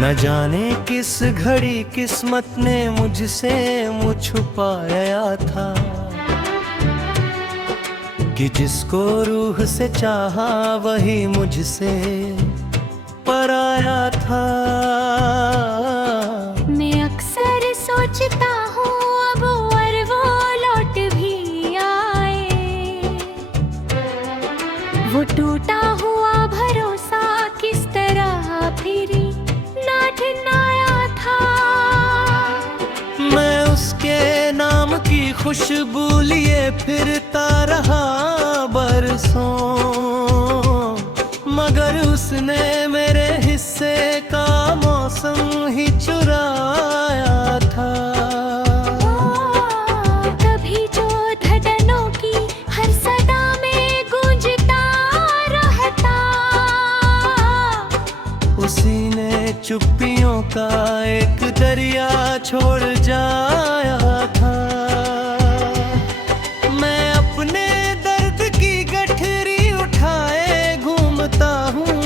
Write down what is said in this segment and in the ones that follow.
न जाने किस घड़ी किस्मत ने मुझसे मुँह छुपाया था कि जिसको रूह से चाहा वही मुझसे पराया था। मैं अक्सर सोचता हूँ अब और वो लौट भी आए, वो टूटा हुआ भरोसा किस तरह फिर ना ठिनाया था। मैं उसके नाम की खुशबू लिए फिरता रहा बरसों, मगर उसने मेरे हिस्से का मौसम ही चुराया था। कभी जो धड़कनों की हर सदा में गूंजता रहता, उसी ने चुप्पियों का एक दरिया छोड़ जाया था। मैं अपने दर्द की गठरी उठाए घूमता हूँ,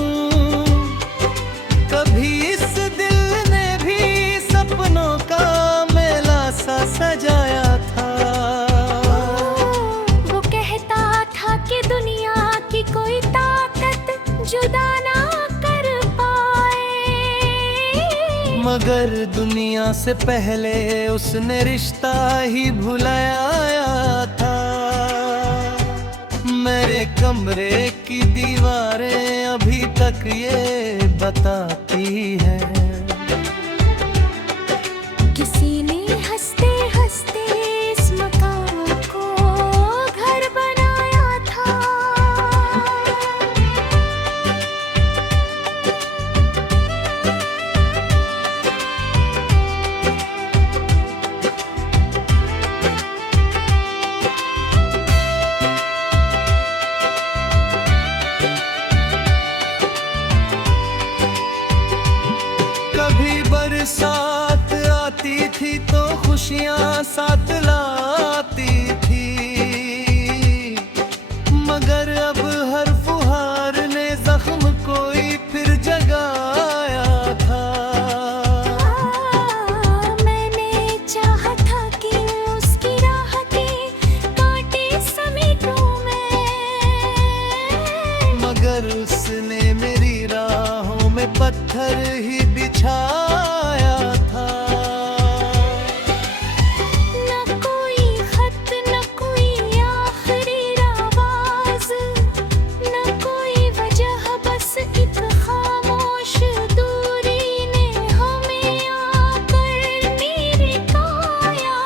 कभी इस दिल ने भी सपनों का मेला सा सजाया था। वो कहता था कि दुनिया की कोई ताकत जुदा ना कर पाए, मगर दुनिया से पहले उसने रिश्ता ही भुलाया था। मेरे कमरे की दीवारें अभी तक ये बताती हैं, किसी ने हंसते हंसते इस मकान को घर बनाया था। कभी बरसात आती थी तो खुशियाँ साथ लाती थी, मगर अब हर फुहार ने जख्म कोई फिर जगाया था। मैंने चाहा था कि उसकी राहतें काटे समीटूं मैं, मगर उसने मेरी राहों में पत्थर ही बिछाया था। न कोई खत न कोई आखिरी आवाज, न कोई वजह, बस एक खामोश दूरी ने हमें आकर निरकाया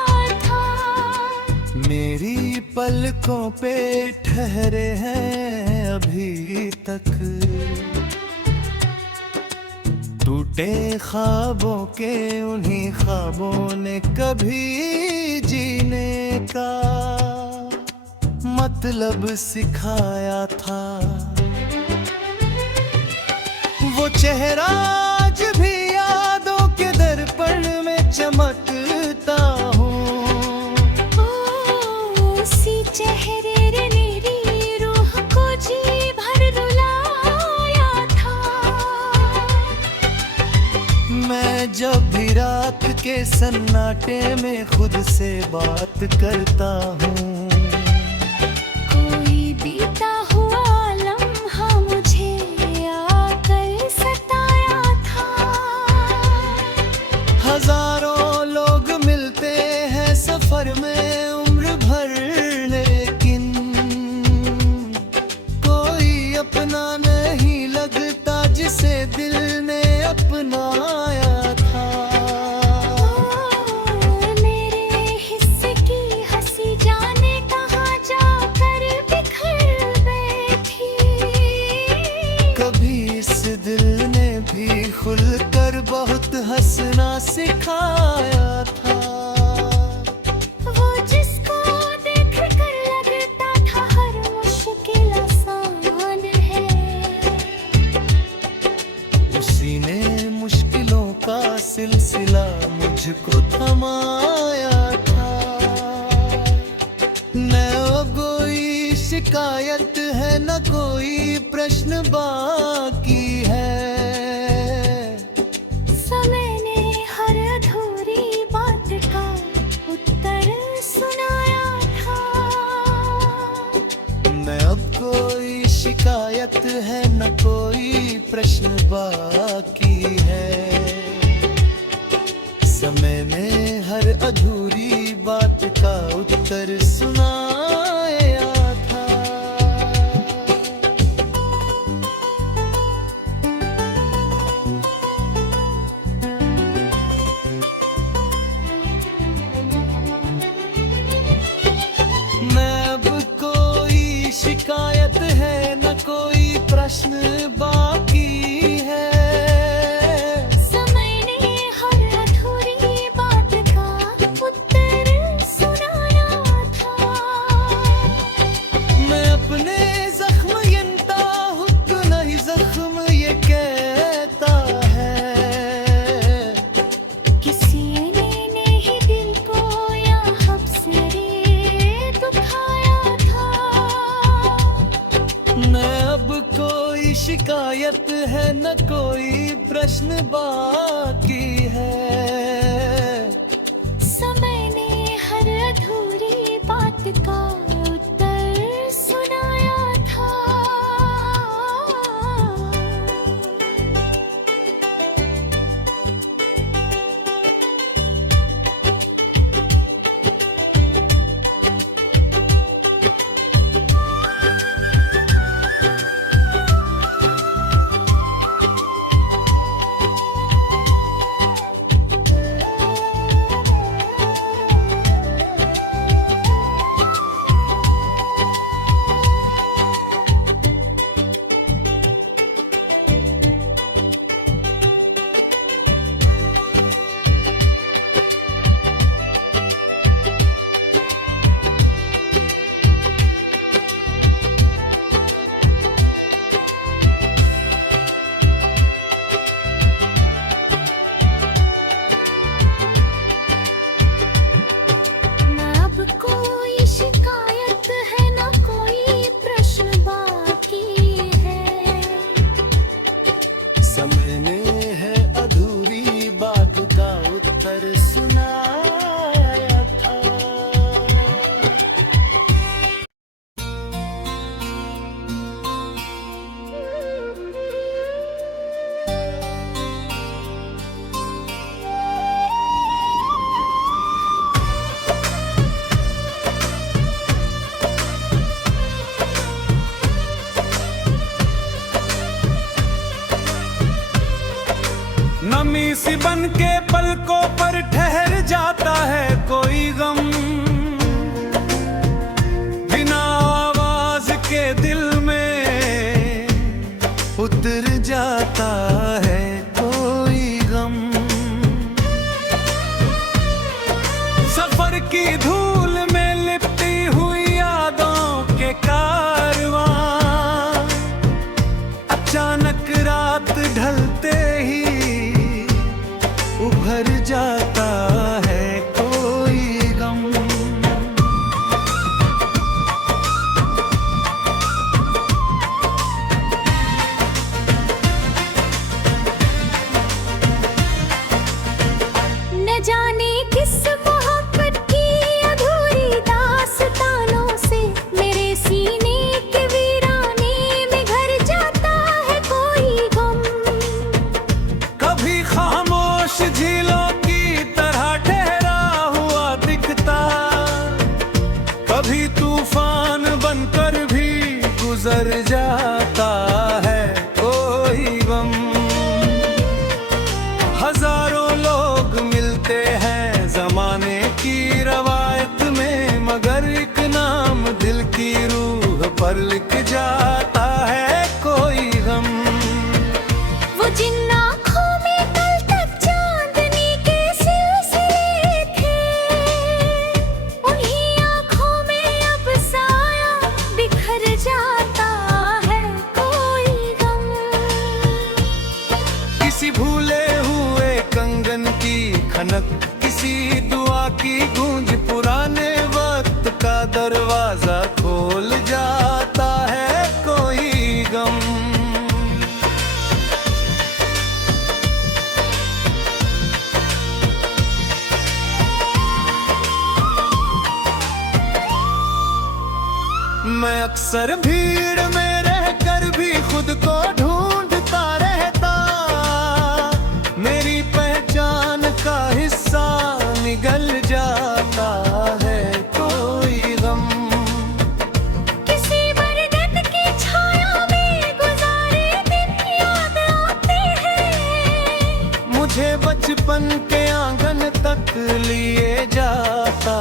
था। मेरी पलकों पे ठहरे हैं अभी तक टूटे ख्वाबों के उन्हीं ख्वाबों ने कभी जीने का मतलब सिखाया था। वो चेहरा आज भी यादों के दर्पण में चमकता हूँ, उसी चेहरे ने मेरी रूह को जी भर रुलाया था। मैं जब भी रात के सन्नाटे में खुद से बात करता हूँ, कोई बीता हुआ लम्हा मुझे आकर सताया था। हजारों लोग मिलते हैं सफर में उम्र भर, लेकिन कोई अपना नहीं लगता जिसे दिल ने अपनाया था। मेरे हिस्से की हंसी जाने कहाँ जाकर बिखर बैठी, कभी इस दिल ने भी खुलकर बहुत हंसना सिखाया था। वो जिसको देख कर लगता था हर मुश्किल आसान है, उसी ने मुश्किलों का सिलसिला मुझको थमाया था। न कोई शिकायत है न कोई प्रश्न बाकी है, है न कोई प्रश्न बाकी है। समय ने हर अधूरी बात का उत्तर सुनाया था। मैं अब कोई शिकायत है न कोई प्रश्न बाकी है। समय ने हर अधूरी बात का उत्तर सुनाया था। मैं अपने जख्म गिनता हूँ तो नहीं जख्म ये कहता है। किसी ने ही दिल को या हफ्सरे दुखाया था। मैं अब कोई शिकायत है न कोई प्रश्न बाकी है। समय ने हर अधूरी बात का उत्तर सुनाया था। ना अब कोई शिकायत है ना कोई प्रश्न बाकी है। समय ने है अधूरी बात का उत्तर सुनाया था। नमी सी बन के पलकों पर ठहर जाता है कोई गम। बिना आवाज के दिल में उतर जाता है कोई गम। सफर की धूल में लिपटी हुई यादों के कारवां। अचानक रात ढलते ही उभर जाता है कोई गम। न जाने किस मोहब्बत की अधूरी दास्तानों से मेरे सीने के वीराने में घर जाता है कोई गम। कभी खामोश झीलों की तरह ठहरा हुआ दिखता। कभी तूफान बनकर भी गुजर जाता है कोई गम। हजारों लोग मिलते हैं जमाने की रवायत में, मगर एक नाम दिल की रूह पर लिख जाता है कोई गम। वो जिन आँखों में कल तक चांदनी के सिलसिले थे, उन्हीं आँखों में अब साया बिखर जाता है कोई गम। किसी भूले हुए कंगन की खनक, किसी दुआ की गूंज पुराने वक्त का दरवाजा खोल जाता है कोई गम। मैं अक्सर भीड़ में रहकर भी खुद खुद को ढूंढता रहता, मेरी पहचान का हिस्सा निगल जाता है कोई गम। किसी बरगद की छाया में गुजारे दिन याद आते हैं, मुझे बचपन के आंगन तक लिए जाता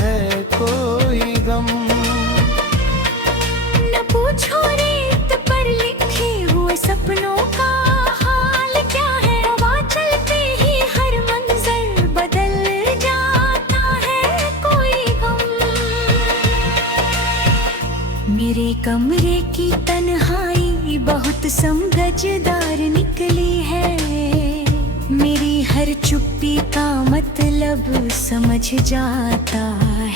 है कोई गम। न पूछो रेत पर लिखे हुए सपनों का हाल क्या है, हवा चलते ही हर मंजर बदल जाता है कोई गम। मेरे कमरे की तन्हाई बहुत समझदार निकली है, मेरी हर चुप्पी का मतलब समझ जाता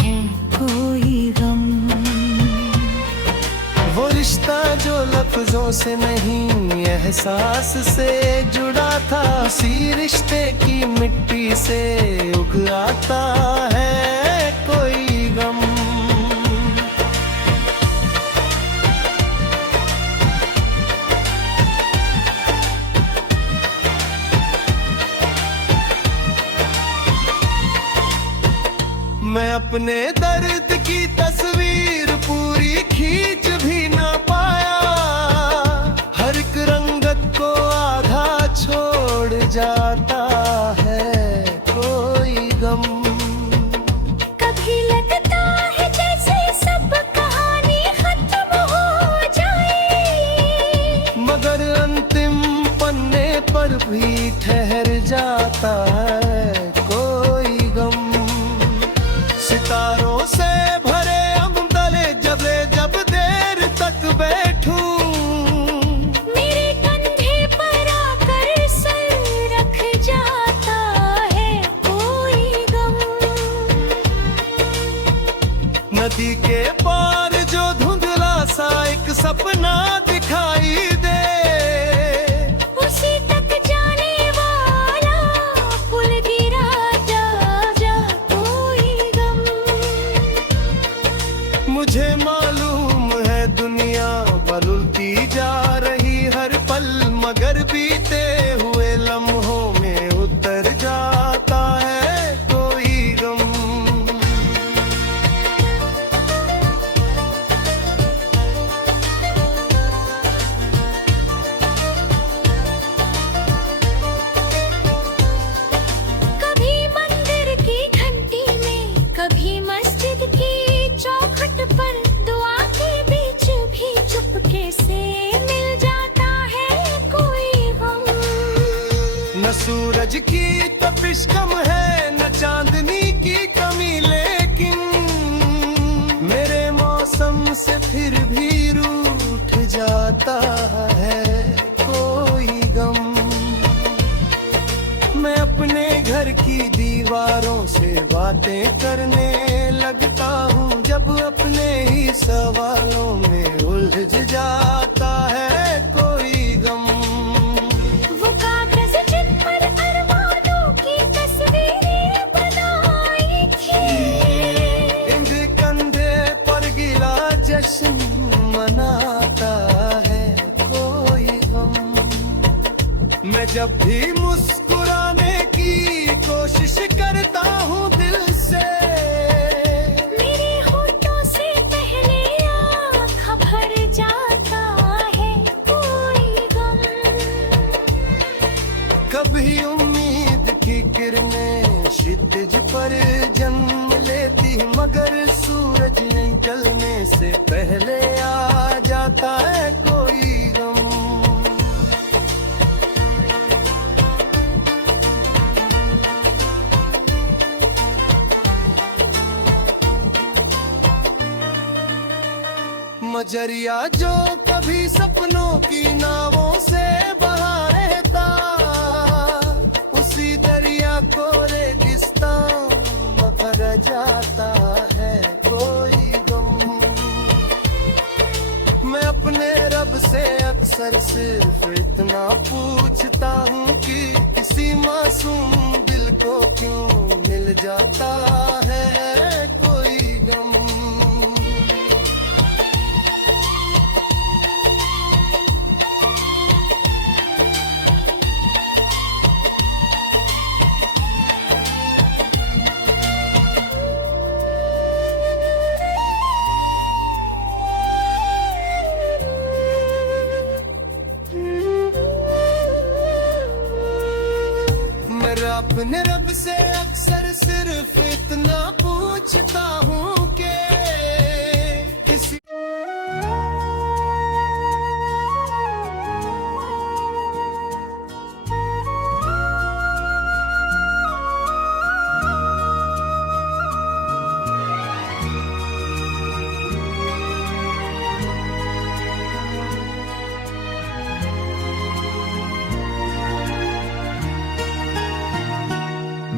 है कोई गम। वो रिश्ता जो लफ्जों से नहीं एहसास से जुड़ा था, उसी रिश्ते की मिट्टी से उग आता है कोई गम। मैं अपने दर्द की तस्वीर पूरी खींच भी ना पाया, हर एक रंगत को आधा छोड़ जाता है कोई गम। कभी लगता है जैसे सब कहानी खत्म हो जाए, मगर अंतिम पन्ने पर भी ठहर जाता है कोई गम। सितारों से भरे अम्बले जब देर तक बैठूं, मेरे कंधे पर आकर सर रख जाता है कोई गम। नदी के पार जो धुंधला सा एक सपना दिखाई दे, उसी तक जाने वाला पुल गिरा जा जा कोई गम। मुझे मालूम है दुनिया बदलती जा रही हर पल, मगर बीते हुए लम्हों में उतर जाता है कोई गम। कभी मंदिर की घंटी में, कभी मस्जिद की चौखट पर, दुआ के बीच भी चुपके से मिल जाता है कोई गम। न सूरज की तपिश कम है न चांदनी की कमी, लेकिन मेरे मौसम से फिर भी रूठ जाता है कोई गम। मैं अपने घर की दीवारों से बातें करने लगता हूँ, जब अपने ही सवालों में उलझ जाता है कोई गम। वो कागज जिन पर अरमानों की तस्वीरें बनाई थी, इनके कंधे पर गिला जश्न मनाता है कोई गम। मैं जब भी मुस्कुराने की कोशिश करता हूँ दिल से, मेरे होठों से पहले आँख भर जाता है कोई गम। कभी उम्मीद की किरणें क्षितिज पर जन्म लेती, मगर सूरज निकलने से पहले आ जाता है कोई गम। मजरिया जो कभी सपनों की नावों से बहा रहता, उसी दरिया को रेगिस्तान भर जाता है कोई गम। मैं अपने रब से अक्सर सिर्फ इतना पूछता हूँ कि किसी मासूम दिल को क्यों मिल जाता है कोई गम। अपने रब से अक्सर सिर्फ इतना पूछता हूँ कि किसी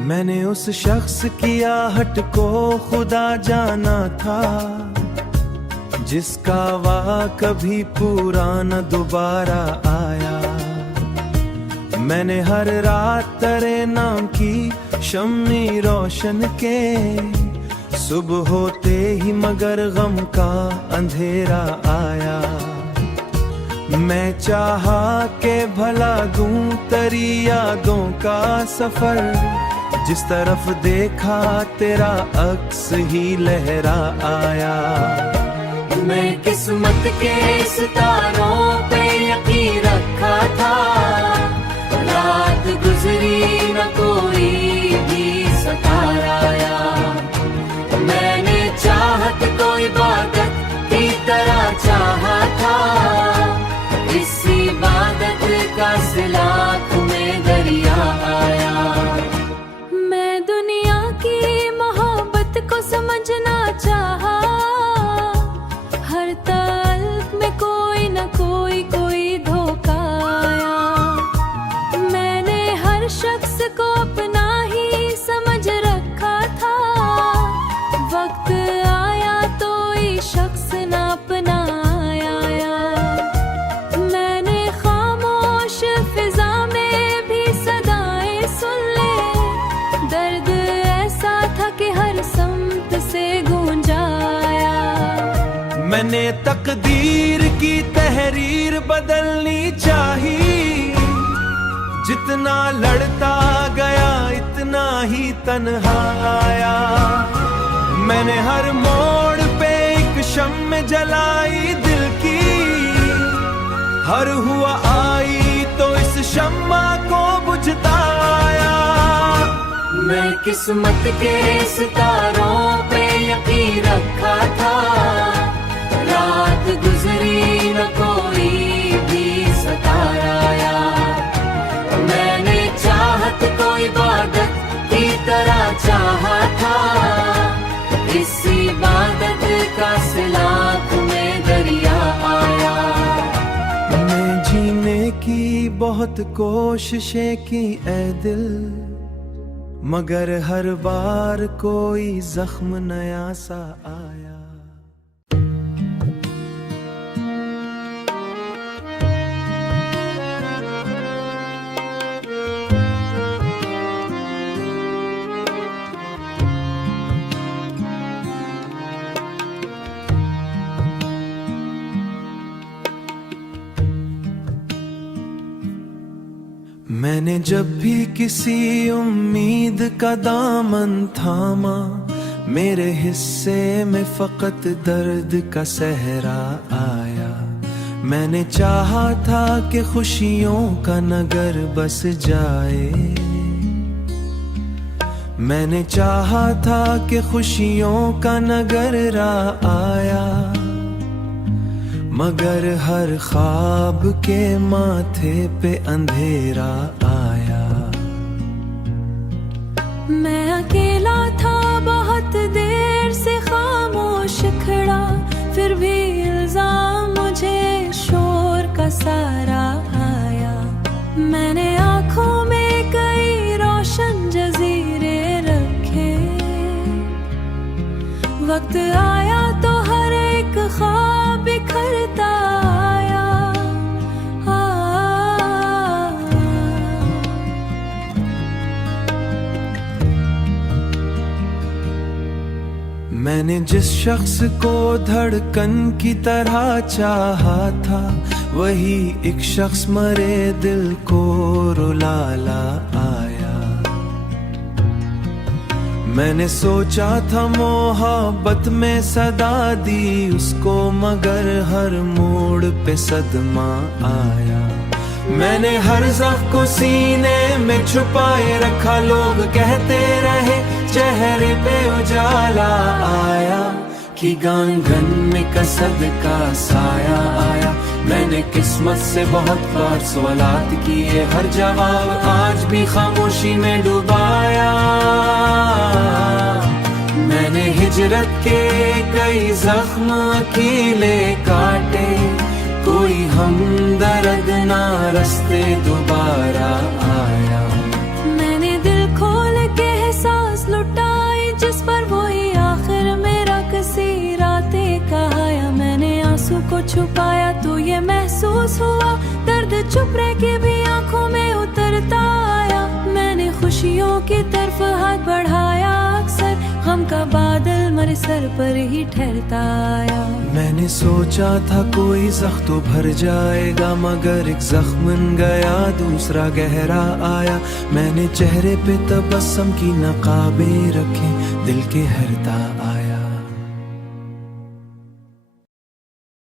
मैंने उस शख्स की आहट को खुदा जाना था, जिसका वाह कभी पूरा न दोबारा आया। मैंने हर रात तेरे नाम की शम्मी रोशन के, सुबह होते ही मगर गम का अंधेरा आया। मैं चाहा के भला दूं तेरी यादों का सफर, जिस तरफ देखा तेरा अक्स ही लहरा आया। मैं किस्मत के सितारों पे यकीन रखा था, रात गुजरी न कोई भी सितारा आया। मैंने चाहत को इबादत की तरह चाहा था, इस इबादत का सिला तुम्हें दरिया आया। को समझना चाहा, हर तल्क में कोई न कोई धोखा आया। मैंने हर शख्स को अपना ही समझ रखा था, वक्त आया तो ये शख्स न अपना आया। मैंने खामोश फिजा में भी सदाएं सुन ले, दर्द ऐसा था कि हर से गूंजाया। मैंने तकदीर की तहरीर बदलनी चाही, जितना लड़ता गया इतना ही तन्हा आया। मैंने हर मोड़ पे एक शम्म जलाई दिल की, हर हुआ आई तो इस शम्मा को बुझता आया। मैं किस्मत के सितारों पे यकीन रखा था, रात गुजरी न कोई भी सितारा आया। मैंने चाहत को इबादत की तरह चाहा था, इस इबादत का सिला तुम्हें दरिया आया। मैं जीने की बहुत कोशिशें की ऐ दिल, मगर हर बार कोई जख्म नया सा आया। मैंने जब भी किसी उम्मीद का दामन थामा, मेरे हिस्से में फकत दर्द का सहरा आया। मैंने चाहा था कि खुशियों का नगर बस जाए, मैंने चाहा था कि खुशियों का नगर आया। मगर हर ख्वाब के माथे पे अंधेरा आया। मैं अकेला था बहुत देर से खामोश खड़ा, फिर भी इल्जाम मुझे शोर का सारा आया। मैंने आँखों में कई रोशन जजीरे रखे, वक्त आया तो हर एक ख्वाब बिखरता आया। मैंने जिस शख्स को धड़कन की तरह चाहा था, वही एक शख्स मरे दिल को रुला ला आया। मैंने सोचा था मोहब्बत में सदा दी उसको, मगर हर मोड़ पे सदमा आया। मैंने हर ज़ख्म को सीने में छुपाए रखा, लोग कहते रहे चेहरे पे उजाला आया, कि गांगन में कसद का साया आया। मैंने किस्मत से बहुत बार सवालात किए, हर जवाब आज भी खामोशी में डुबाया। मैंने हिजरत के कई जख्म अकेले काटे, कोई हमदर्द ना रास्ते दोबारा आया। मैंने दिल खोल के एहसास लुटाए, जिस पर वही आखिर मेरा कसी रातें कहाया। मैंने आंसू को छुपाया तो ये महसूस हुआ, दर्द चुप रह के भी आंखों में उतरता आया। मैंने खुशियों की तरफ हाथ बढ़ाया, अक्सर गम का बादल मेरे सर पर ही ठहरता आया। मैंने सोचा था कोई जख्म तो भर जाएगा, मगर एक जख्म बन गया दूसरा गहरा आया। मैंने चेहरे पे तबस्सुम की नकाबें रखे, दिल के हरता आया।